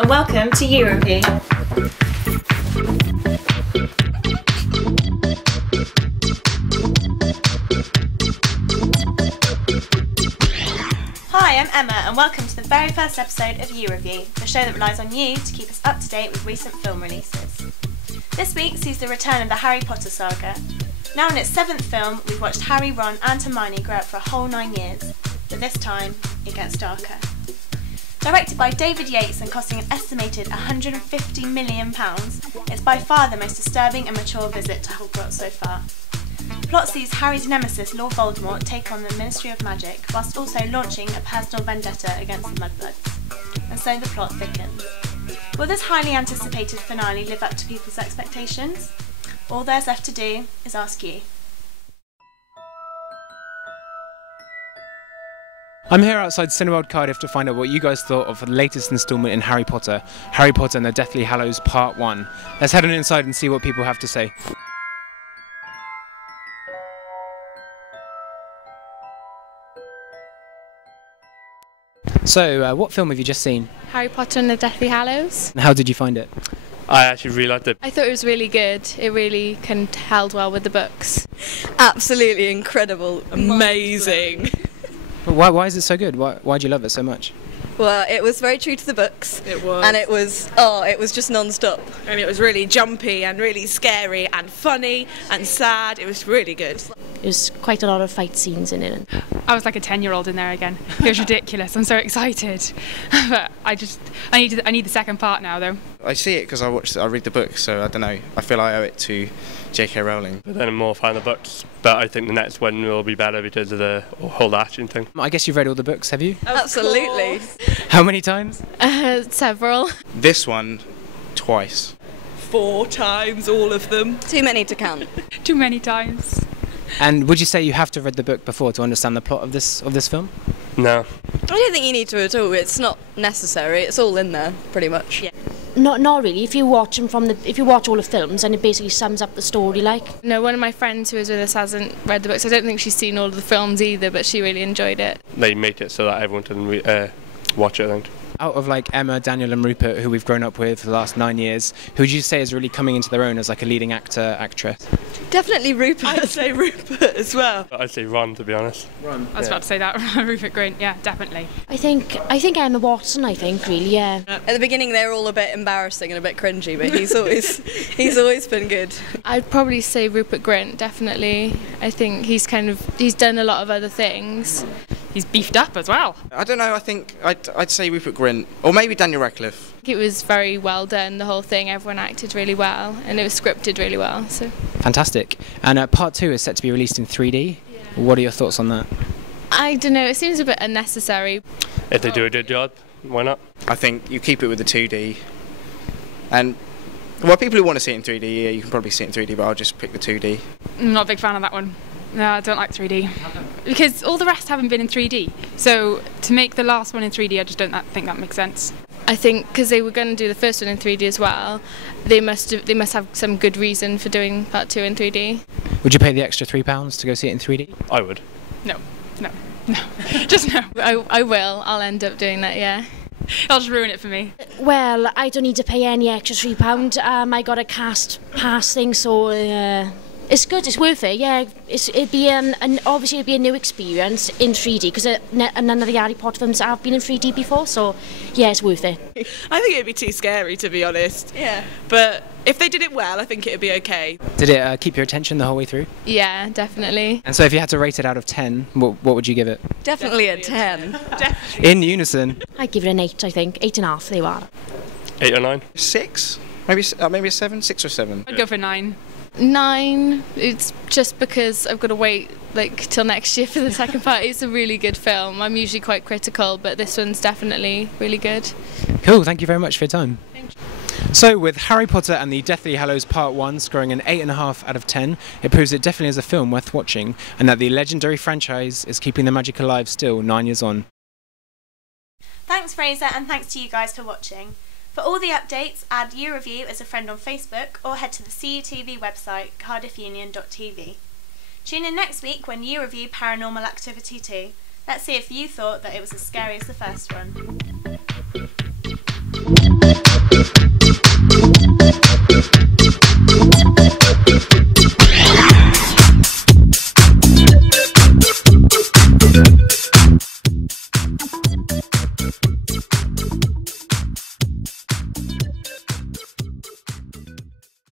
and welcome to You Review. Hi, I'm Emma and welcome to the very first episode of You Review, the show that relies on you to keep us up to date with recent film releases. This week sees the return of the Harry Potter saga. Now in its 7th film, we've watched Harry, Ron and Hermione grow up for a whole 9 years, but this time it gets darker. Directed by David Yates and costing an estimated £150 million, it's by far the most disturbing and mature visit to Hogwarts so far. The plot sees Harry's nemesis Lord Voldemort take on the Ministry of Magic, whilst also launching a personal vendetta against the Mudbloods, and so the plot thickens. Will this highly anticipated finale live up to people's expectations? All there's left to do is ask you. I'm here outside Cineworld Cardiff to find out what you guys thought of the latest instalment in Harry Potter and the Deathly Hallows Part 1. Let's head on inside and see what people have to say. So, what film have you just seen? Harry Potter and the Deathly Hallows. And how did you find it? I actually really liked it. I thought it was really good. It really held well with the books. Absolutely incredible, amazing. Why is it so good? Why do you love it so much? Well, it was very true to the books. It was. And it was just non-stop. And it was really jumpy and really scary and funny and sad. It was really good. There's quite a lot of fight scenes in it. I was like a 10-year-old in there again. It was ridiculous. I'm so excited. But I need the second part now though. I see it because I read the book, so I don't know. I feel I owe it to J.K. Rowling. But then I'm more a fan of the books. But I think the next one will be better because of the whole action thing. I guess you've read all the books, have you? Absolutely. How many times? Several. This one, twice. 4 times, all of them. Too many to count. Too many times. And would you say you have to have read the book before to understand the plot of this film? No. I don't think you need to at all. It's not necessary. It's all in there, pretty much. Yeah. Not really. If you watch all the films, and it basically sums up the story, like. No, one of my friends who was with us hasn't read the books. I don't think she's seen all of the films either, but she really enjoyed it. They make it so that everyone can watch it, I think. Out of like Emma, Daniel and Rupert, who we've grown up with for the last 9 years, who would you say is really coming into their own as like a leading actress? Definitely Rupert. I'd say Rupert as well. I'd say Ron, to be honest. Ron. I was about to say that. Rupert Grint, yeah, definitely. I think Emma Watson. Really, yeah. At the beginning, they were all a bit embarrassing and a bit cringy, but he's always been good. I'd probably say Rupert Grint, definitely. I think he's done a lot of other things. He's beefed up as well. I don't know, I think I'd say Rupert Grint, or maybe Daniel Radcliffe. It was very well done, the whole thing. Everyone acted really well, and it was scripted really well. So. Fantastic. And Part 2 is set to be released in 3D. Yeah. What are your thoughts on that? I don't know, it seems a bit unnecessary. If they do a good job, why not? I think you keep it with the 2D. And, well, people who want to see it in 3D, yeah, you can probably see it in 3D, but I'll just pick the 2D. I'm not a big fan of that one. No, I don't like 3D. Because all the rest haven't been in 3D. So to make the last one in 3D, I just don't think that makes sense. I think because they were going to do the first one in 3D as well, they must have some good reason for doing Part 2 in 3D. Would you pay the extra £3 to go see it in 3D? I would. No. Just no. I will. I'll end up doing that, yeah. I'll just ruin it for me. Well, I don't need to pay any extra £3. I got a cast pass thing, so. It's good, it's worth it, yeah. It'd be obviously it'd be a new experience in 3D because none of the Harry Potter films have been in 3D before, so yeah, it's worth it. I think it'd be too scary, to be honest. Yeah. But if they did it well, I think it'd be okay. Did it keep your attention the whole way through? Yeah, definitely. And so if you had to rate it out of 10, what would you give it? Definitely a 10. In unison? I'd give it an 8, I think. 8.5, they were. 8 or 9? 6? Maybe a 7? 6 or 7? I'd go for 9. 9. It's just because I've got to wait till next year for the second part. It's a really good film. I'm usually quite critical, but this one's definitely really good. Cool, thank you very much for your time. Thank you. So with Harry Potter and the Deathly Hallows Part 1 scoring an 8.5 out of 10, it proves it definitely is a film worth watching, and that the legendary franchise is keeping the magic alive still 9 years on. Thanks Fraser, and thanks to you guys for watching. For all the updates, add You Review as a friend on Facebook or head to the CUTV website, cardiffunion.tv. Tune in next week when you review Paranormal Activity 2. Let's see if you thought that it was as scary as the first one.